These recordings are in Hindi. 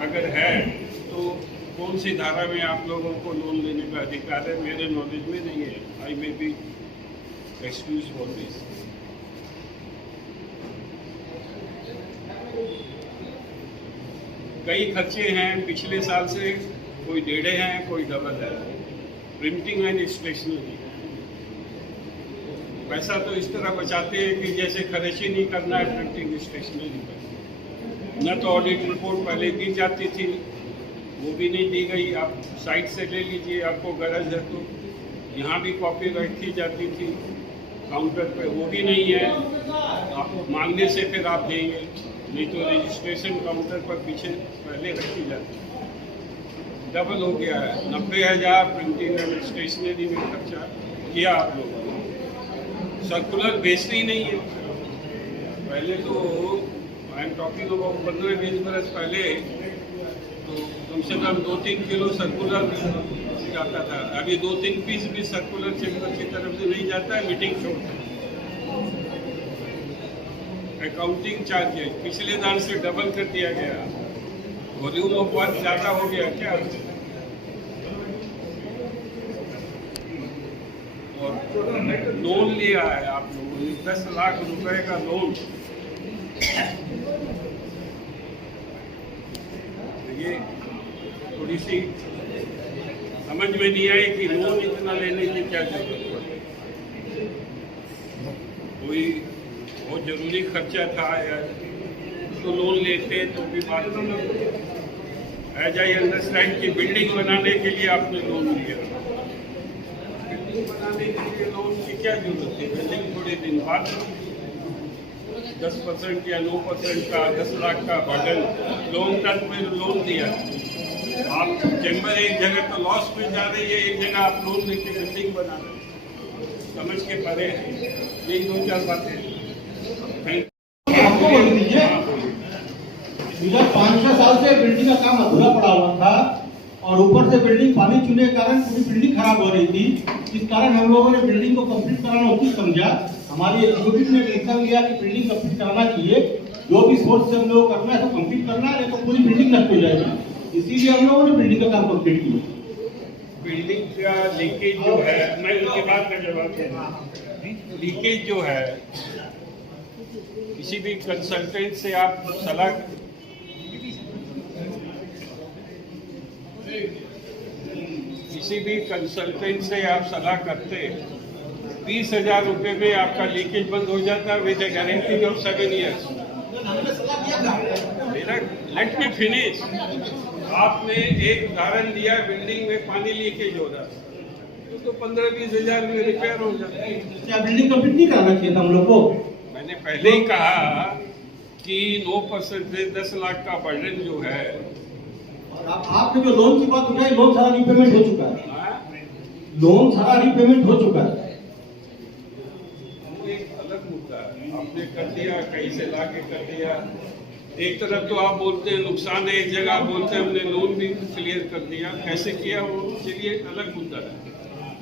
अगर है तो कौन सी धारा में आप लोगों को लोन लेने का अधिकार है? मेरे नॉलेज में नहीं है। I may be excuse for this. कई खर्चे हैं पिछले साल से, कोई डेढ़े हैं, कोई डबल है। प्रिंटिंग एंड स्टेशनरी, पैसा तो इस तरह बचाते हैं कि जैसे खर्च ही नहीं करना है प्रिंटिंग स्टेशनरी पर। न तो ऑडिट रिपोर्ट पहले दी जाती थी, वो भी नहीं दी गई। आप साइट से ले लीजिए, आपको गरज है तो। यहाँ भी कॉपी रखी जाती थी काउंटर पे, वो भी नहीं है। आप मांगने से फिर आप देंगे, नहीं तो रजिस्ट्रेशन काउंटर पर पीछे पहले रखी जाती है। डबल हो गया है। 90,000 प्रिंटिंग एंड स्टेशनरी में खर्चा किया आप लोगों ने। सर्कुलर बेचते ही नहीं है। पहले तो आई एम टॉकिंग अबाउट 15-20 बरस पहले तो कम से कम 2-3 किलो सर्कुलर जाता था। अभी 2-3 पीस भी सर्कुलर चेम्बर की तरफ से नहीं जाता है, मीटिंग छोड़ता है। अकाउंटिंग चार्जेस पिछले दान से डबल कर दिया गया। वॉल्यूम ऑफ वर्क ज़्यादा हो गया क्या? और लोन लिया है आप लोगों ने 10 लाख रुपए का लोन। ये थोड़ी सी समझ में नहीं आई कि लोन इतना लेने की क्या जरूरत है। कोई बहुत जरूरी खर्चा था या तो लोन लेते तो भी बात नहीं। एज आई अंडरस्टैंड कि बिल्डिंग बनाने के लिए आपने लोन लिया। बिल्डिंग बनाने के लिए लोन की क्या जरूरत है? बिल्डिंग थोड़े दिन बाद 10% या 9% का 10 लाख का बर्डन लॉन्ग टर्म में लोन दिया। आप चैम्बर एक जगह तो लॉस में जा रही है, एक जगह आप लोन लेके बिल्डिंग बना रहे हैं। समझ के परे है। यही 2-4 बातें आपको बोल दीजिए। 5-6 साल से बिल्डिंग का काम अधूरा पड़ा हुआ था और ऊपर से बिल्डिंग पानी चूने के कारण पूरी बिल्डिंग खराब हो रही थी। इस कारण हम लोगों ने बिल्डिंग को कंप्लीट कराना उचित समझा। हमारी एग्जीक्यूटिव ने डिसीजन लिया कि बिल्डिंग कंप्लीट कराना चाहिए। जो भी सोर्स से हम लोग करना है तो कंप्लीट करना है, नहीं तो पूरी बिल्डिंग नष्ट हो जाएगी। इसीलिए हम लोगों ने बिल्डिंग का काम कंप्लीट किया। बिल्डिंग का लीकेज जो है, मैं उनकी बात का जवाब दूंगा। लीकेज जो है, किसी भी कंसल्टेंट से आप सलाह, किसी भी कंसल्टेंट से आप सलाह करते 20,000 रुपए में आपका लीकेज बंद हो जाता है with A guarantee of 7 years। मेरा लेट मी फिनिश। आपने एक उदाहरण दिया, बिल्डिंग में पानी लीकेज हो रहा है तो 15-20 हजार में रिपेयर हो जाता है। क्या बिल्डिंग कंप्लीट नहीं कराना चाहिए था हम लोग को? मैंने पहले ही कहा कि 9% से 10 लाख का बर्डन जो है। आपने जो लोन की बात उठाई, लोन सारा रीपेमेंट हो चुका है। लोन सारा रीपेमेंट हो चुका है। वो एक अलग मुद्दा है। आपने कर दिया, कहीं से लाके कर दिया। एक तरफ तो आप बोलते हैं नुकसान है, एक जगह आप बोलते हैं हमने लोन भी क्लियर कर दिया। कैसे किया वो चलिए अलग मुद्दा है।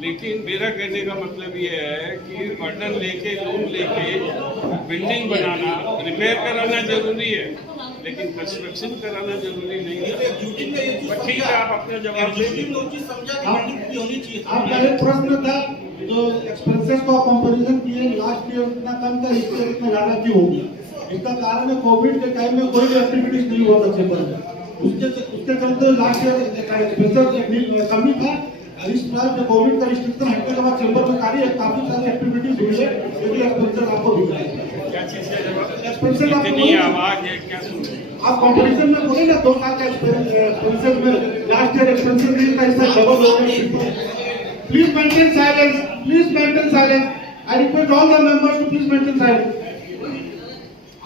लेकिन मेरा कहने का मतलब ये है कि बर्डन लेके, लोन लेके बिल्डिंग बनाना, रिपेयर कराना जरूरी है, लेकिन कंस्ट्रक्शन कराना जरूरी नहीं है। ठीक है, आप अपना जवाब आपका एक प्रश्न था, जो एक्सपेंसेस को कंपैरिजन किए, लास्ट ईयर इतना कम था, इस ईयर इतना ज्यादा क्यों हो गया? इसका कारण है कोविड के टाइम में कोई भी एक्टिविटीज नहीं हुआ था चैम्बर में। उसके चलते लास्ट ईयर एक्सपेंसेस कमी था। इस साल जब कोविड का रिस्ट्रिक्शन हटने के बाद चैम्बर में काफी सारी एक्टिविटीज हुई है, यदि एक्सपेंसेस आपको दिख रहा है। क्या चीज का जवाब? एक्सपेंसेस इतनी आवाज है क्या? आप कंपटीशन में बोले ना 2 साल का एक्सपेंसेस में लास्ट ईयर एक्सपेंसेस नहीं था, इस साल डबल हो गया। Please maintain silence, please maintain silence. I request all the members to please maintain silence.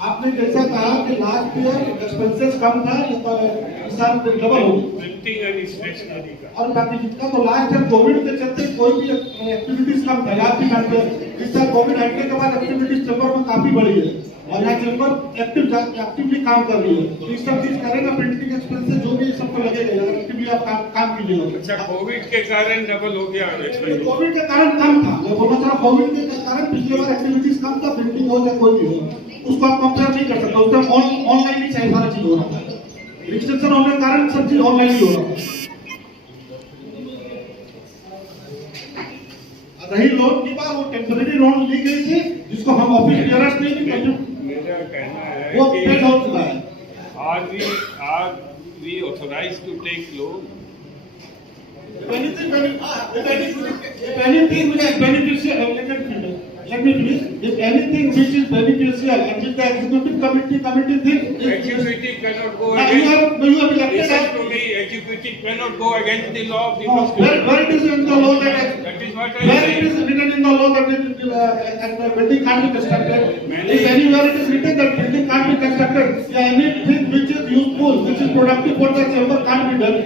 आपने जैसा कहा कि लास्ट ईयर एक्सपेंसेस कम था, इस साल डबल हो गया प्रिंटिंग एंड स्टेशनरी का। और बाकी जितना तो लास्ट ईयर कोविड के चलते कोई भी एक्टिविटीज कम था। याद भी करते हैं इस साल कोविड हटने के बाद एक्टिविटीज चैम्बर में काफी बढ़ी है और यहाँ चैम्बर एक्टिवली काम कर रही है। तो इस सब चीज करेगा, प्रिंटिंग एक्सपेंसेस जो भी सबको लगेगा, एक्टिवली आप काम कीजिएगा। अच्छा, कोविड के कारण डबल हो गया? कोविड के कारण कम था, मैं बोलना चाह रहा हूँ कोविड के कारण पिछले बार एक्टिविटीज कम था, प्रिंटिंग हो चाहे कोई भी हो, उसको आप कंपेयर नहीं कर सकते। उसमें ऑनलाइन ही चाहिए सारा चीज हो रहा था। एक्सटेंशन होने के कारण सब चीज ऑनलाइन ही हो रहा है। रही लोन की बात, वो टेम्पररी लोन ली गई थी जिसको हम ऑफिस क्लियरेंस नहीं दी, मेरा कहना है वो कि पेड हो चुका है। are we authorized to take loan? If anything which is beneficial, let me finish. If anything which is beneficial and which the executive committee thinks, Executive cannot go you against. have elected Listen as to me. Executive cannot go against the law of the where constitution. it is in the law that That is what I where it is say. written in the law that the building can't be constructed. Many- If anywhere it is written that building can't be constructed, yeah, anything which is useful, which is productive for the chamber can't be done.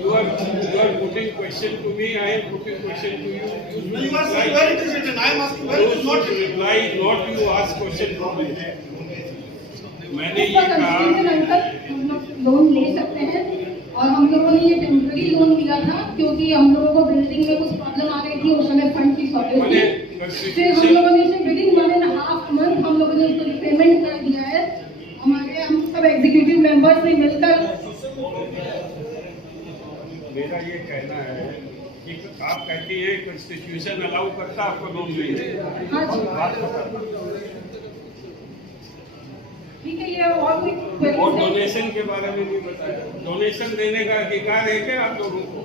You are putting question to me. I am putting question to you. You are saying where it is written. I am asking where it is not written. reply, not you ask question to me. मैंने इस ये पर कहा कंस्ट्रक्शन अंडर हम लोग लोन ले सकते हैं और हम लोगों ने ये टेम्पररी लोन लिया था क्योंकि हम लोगों को बिल्डिंग में कुछ प्रॉब्लम आ गई थी, उस समय फंड की शॉर्टेज थी। फिर हम लोगों ने इसे विदिन 1.5 मंथ हम लोगों ने उसको पेमेंट कर दिया है। हम सब एग्जीक्यूटिव मेंबर्स ने मिलकर। मेरा ये कहना है कि आप कहती हैं कॉन्स्टिट्यूशन अलाउ करता आपको लोन लेने। हाँ जी, बात खत्म। ठीक है, ये और कोई queries और है? डोनेशन के बारे में नहीं बताया। डोनेशन देने का अधिकार है क्या आप लोगों को?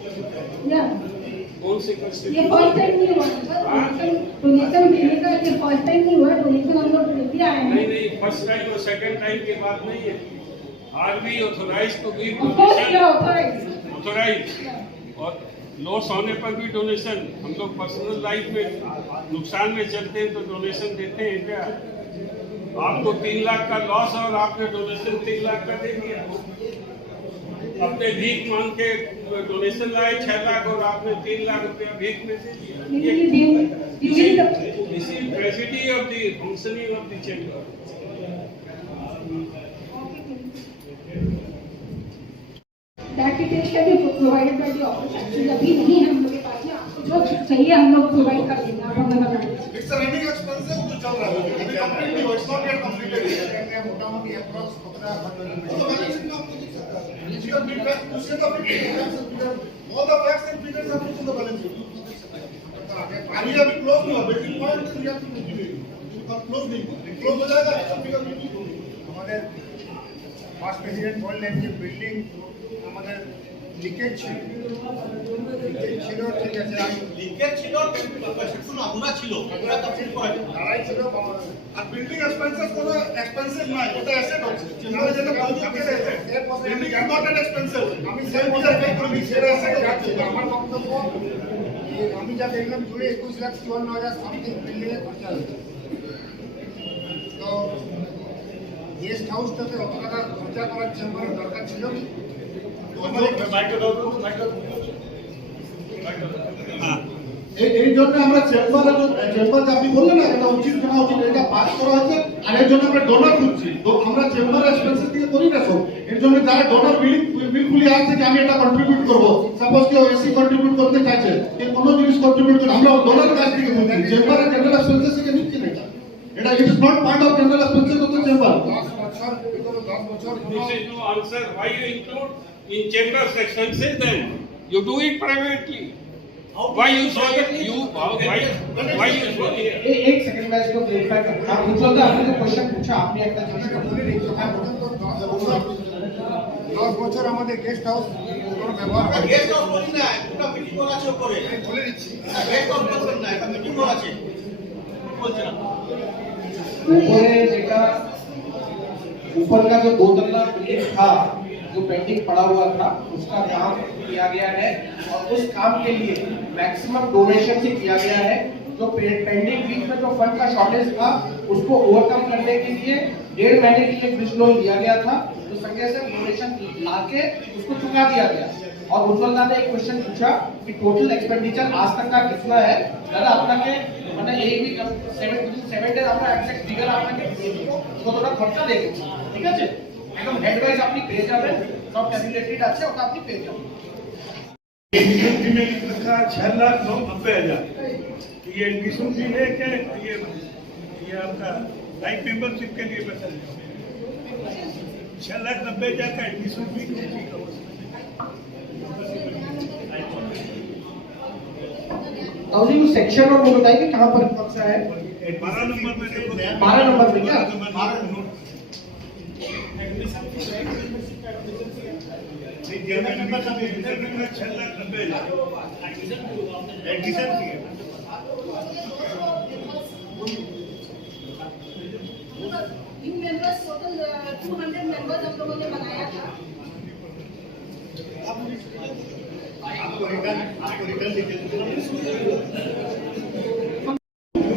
या कौन सी ये कॉन्स्टिट्यूशन? फर्स्ट टाइम नहीं हुआ, डोनेशन देने का ये फर्स्ट टाइम नहीं हुआ, डोनेशन हम लोग दे दिया है। नहीं, फर्स्ट टाइम और सेकंड टाइम की बात नहीं है। Are we authorise to give of course donation? क्या होता है? ऑथोराइज। और लॉस होने पर भी डोनेशन, हम लोग पर्सनल लाइफ में नुकसान में चलते हैं तो डोनेशन देते हैं क्या? आपको 3 लाख का लॉस और आपने डोनेशन 3 लाख का दे दिया। अपने भीख मांग के डोनेशन लाए 6 लाख और आपने 3 लाख रुपया भीख में दे दिया। This is tragedy of the functioning of the chamber. That details can be provided by the office. Actually, अभी नहीं है हम लोग के पास में। आपको जो चाहिए हम लोग प्रोवाइड कर देंगे। आप हमें बता दीजिए। It's a running expenses जो चल रहा है। अभी completely it's not yet completed. मोटा-मोटी approx 15 तो balancing में आपको दिख सकता है। You have been back to see the figures. All the facts and figures are put in the balance sheet. अभी close नहीं हुआ। Building point we have to give it. Close नहीं हुआ। Close हो जाएगा सब figure भी আমাদের ফার্স্ট প্রেসিডেন্ট বললেন যে বিল্ডিং আমাদের লিকেজ ছিল ঠিক আছে লিকেজ ছিল, কনস্ট্রাকশন আধুরা ছিল, আধুরা কমপ্লিট করা ছিল। তারাই ছিল আর বিল্ডিং এক্সপেন্সেস কোনো এক্সপেন্সিভ নয়, ওটা অ্যাসেট হচ্ছে। আমরা যেটা বলছি যে building is not an expensive. আমি সেম বিচার করি সেটা অ্যাসেট হচ্ছে। আমার বক্তব্য যে আমি যা দেখলাম জুড়ে 21,54,000 সামথিং বিল্ডিংয়ে খরচা হয়েছে। তো গেস্ট হাউসটাতে অত টাকা খরচা করার চেম্বারের দরকার ছিল কি? এই জন্য আমরা চেম্বার আপনি বললেন না এটা উচিত না উচিত, এটা পাস করা হচ্ছে আর এর জন্য আমরা ডোনার খুঁজছি। তো আমরা চেম্বার এক্সপেন্সেস থেকে করি না সব। এর জন্য যারা ডোনার বিলকুলই আসছে যে আমি এটা কন্ট্রিবিউট করবো, সাপোজ কেউ এসি কন্ট্রিবিউট করতে চাইছে, কেউ কোনো জিনিস কন্ট্রিবিউট করে, আমরা ডোনারের কাছ থেকে খুঁজছি। চেম্বারের জেনারেল এক্সপেন্সেস থেকে নিচ্ছি না এটা it is not part of general expenses of the chamber. 10 বছর বিগত 10 বছর This is no answer. Why you include in chambers expenses then? You do it privately. Why you show it? Why you show it? एक सेकंड में इसको क्लेरिफाई करना। आप उज्ज्वल दा आपने जो क्वेश्चन पूछा आपने एक जिनिस বলে দিচ্ছি, হ্যাঁ, বলুন তো 10 বছর আমাদের গেস্ট হাউস কোনো ব্যবহার হয় গেস্ট হাউস বলি না, একটা মিটিং করা আছে উপরে। বলে দিচ্ছি গেস্ট হাউস বলছেন না, একটা মিটিং করা আছে। বলছেন না। ऊपर का जो 2 तल्ला बिल्डिंग था जो पेंडिंग पड़ा हुआ था उसका काम किया गया है और उस काम के लिए मैक्सिमम डोनेशन से किया गया है। जो पेंडिंग बीच में जो फंड का शॉर्टेज था उसको ओवरकम करने के लिए 1.5 महीने के लिए ब्रिज लोन लिया गया था, तो संजय से डोनेशन लाके उसको चुका दिया गया। और उज्ज्वल दा ने एक क्वेश्चन पूछा कि टोटल एक्सपेंडिचर आज तक का कितना है। दादा আপনাকে মানে এই উইক 7 ডেজ আমরা এক্সাক্ট ফিগার আপনাকে দিয়ে দিব, কতটা খরচা লেগেছে, ঠিক আছে? একদম হেডওয়াইজ আপনি পেয়ে যাবেন, সব ক্যালকুলেটেড আছে, ওটা আপনি পেয়ে যাবেন। एडमिशन फी में रखा 6,90,000। ये एडमिशन फी लेके ये आपका लाइफ मेंबरशिप के लिए पैसा 6,90,000 का एडमिशन फी और जी उस सेक्शन और वो बताइए कहाँ पर कौन सा है? 12 नंबर में देखो, 12 नंबर में क्या? 12 नंबर नंबर का 6,90,000 एडमिशन फी है। न्यू मेंबर्स टोटल 200 मेंबर्स हम लोगों ने बनाया था। आपको रिटर्न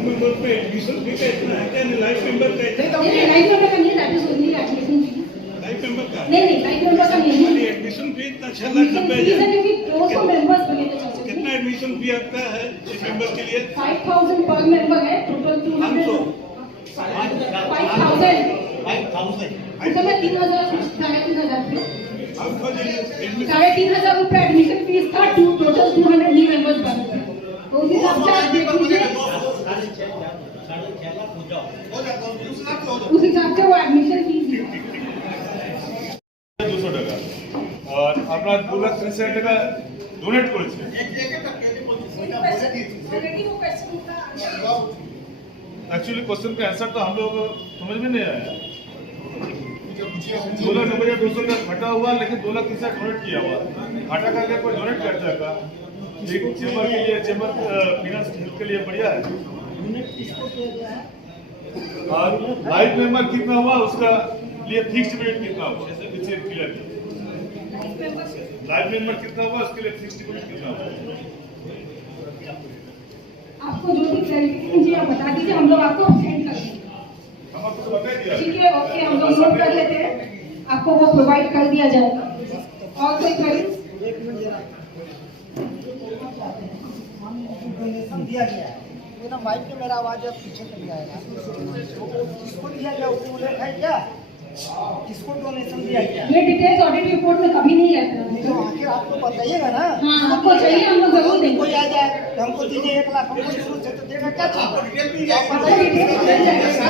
मेंबर पे एडमिशन फी का इतना है क्या? लाइफ मेंबर का इतना नहीं लाइफ मेंबर का नहीं, that is only admission fee. Life member का नहीं लाइफ मेंबर का नहीं है। एडमिशन फी इतना फीस है 6,90,000 क्योंकि 200 मेंबर्स बने थे चर्च कितना में। एडमिशन फी आपका है इस मेंबर के लिए? 5,000 पर मेंबर है, टोटल 200 5,000 उसमें 3,000 3,500 थे। 3,500 रुपए एडमिशन फीस था, टोटल 200 न्यू मेंबर्स बने थे। तो उस हिसाब से आप देख लीजिए, उस हिसाब से वो एडमिशन फीस है। 200 টাকা আর আপনার 2,30,000 টাকা ডোনেট করেছে। ऑलरेडी वो क्वेश्चन का एक्चुअली क्वेश्चन का आंसर तो हम लोग समझ में नहीं आया। 2,90,200 का घटा हुआ लेकिन 2,30,000 डोनेट किया हुआ। घाटा का अगर कोई डोनेट करता है एक चेंबर के लिए, चेंबर फिनेंस हेल्थ के लिए बढ़िया है। और लाइफ मेंबर कितना हुआ उसका लिए फिक्स्ड डिपॉजिट कितना हुआ पीछे क्लियर लाइफ मेंबर कितना हुआ उसके लिए फिक्स्ड डिपॉजिट कितना हुआ। आपको जो भी क्लैरिफिकेशन चाहिए आप बता दीजिए, हम लोग आपको सेंड कर देंगे। हम आपको बता दिया। ठीक है, ओके, हम लोग नोट कर लेते हैं, आपको वो प्रोवाइड कर दिया जाएगा। और कोई क्वेरीज? डोनेशन दिया गया है, वो ना माइक में मेरा आवाज अब पीछे चली जाएगा। किसको दिया गया उसको बोले है क्या? किसको डोनेशन दिया गया? ये डिटेल्स ऑडिट रिपोर्ट में कभी नहीं रहता है। तो आखिर आपको बताइएगा ना। हाँ, आपको चाहिए हम लोग जरूर देंगे। कोई आ जाए तो हमको दीजिए 1 लाख, हमको शुरू से तो देगा क्या चाहिए? आपको डिटेल्स मिल जाएगा।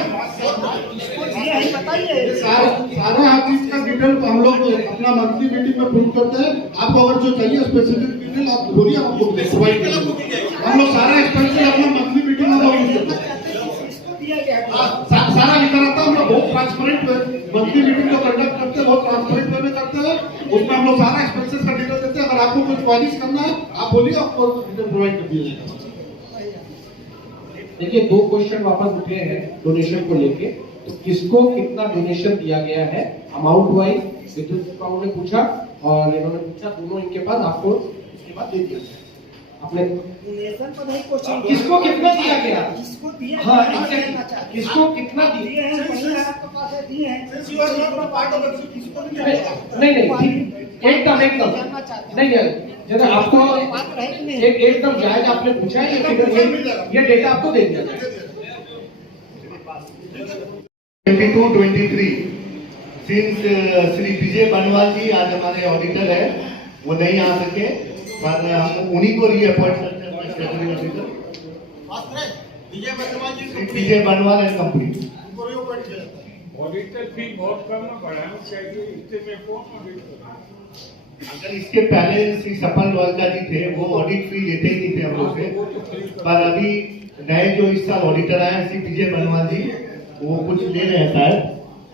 ये बताइए। सारे आप इसका डिटेल हम लोग अपना मंथली मीटिंग में प्रूव करते हैं। आपको अगर जो चाहिए स्पेसिफिक डिटेल आप बोलिए, आपको प्रोवाइड करेंगे। हम लोग सारा एक्सपेंसेस अपना मंथली मीटिंग में यूज करते हैं। सारा लिखा रहता है, हम लोग बहुत ट्रांसपेरेंट मंथली मीटिंग को कंडक्ट करते हैं, बहुत ट्रांसपेरेंट वे में करते हैं। उसमें हम लोग सारा एक्सपेंसेस का डिटेल देते हैं। अगर आपको कुछ क्वारीज करना है आप बोलिए, आपको डिटेल प्रोवाइड कर दिया जाएगा। देखिए 2 क्वेश्चन वापस उठे हैं डोनेशन को लेके। तो किसको कितना डोनेशन दिया गया है अमाउंट वाइज, विद्युत अकाउंट ने पूछा और इन्होंने पूछा, दोनों इनके पास आपको इसके बाद दे दिया आपने। डोनेशन पर नहीं क्वेश्चन, किसको कितना दिया गया? किसको दिया? हाँ, किसको कितना दिया? दिए हैं, पैसे आपके पास है, दिए हैं। किसको दिया गया? नहीं एकदम नहीं जैसे आपको एकदम जायज आपने पूछा है, ये डेटा आपको दे दिया जाएगा। 22-23 सिंस श्री विजय बनवाल जी आज हमारे ऑडिटर है, वो नहीं आ सके, पर हम उन्हीं को रीअपॉइंट करते हैं सेक्रेटरी ऑडिटर विजय बनवाल एंड कंपनी। ऑडिटर फी बहुत कम ना बढ़ाना चाहिए, इतने में कौन ऑडिट करेगा? अगर इसके पहले श्री सफल वालका जी थे, वो ऑडिट फी लेते ही नहीं थे हम लोग से, पर अभी नए जो इस साल ऑडिटर आए श्री विजय बनवाल जी, वो कुछ ले रहे हैं शायद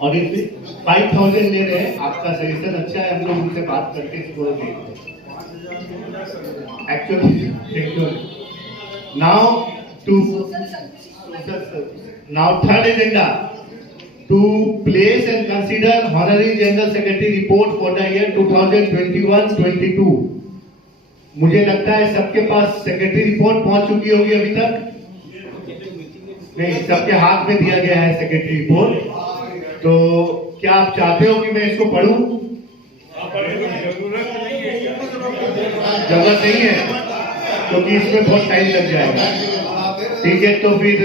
ऑडिट फी 5,000 ले रहे हैं। आपका सजेशन अच्छा है, हम लोग उनसे बात करके इसको actually now third agenda to place and consider honorary general secretary report for the year 2021-22। मुझे लगता है सबके पास सेक्रेटरी रिपोर्ट पहुंच चुकी होगी अभी तक। नहीं, सबके हाथ में दिया गया है सेक्रेटरी रिपोर्ट। तो क्या आप चाहते हो कि मैं इसको पढूं? जरूरत नहीं है, क्योंकि इसमें बहुत टाइम लग जाएगा। ठीक है, तो फिर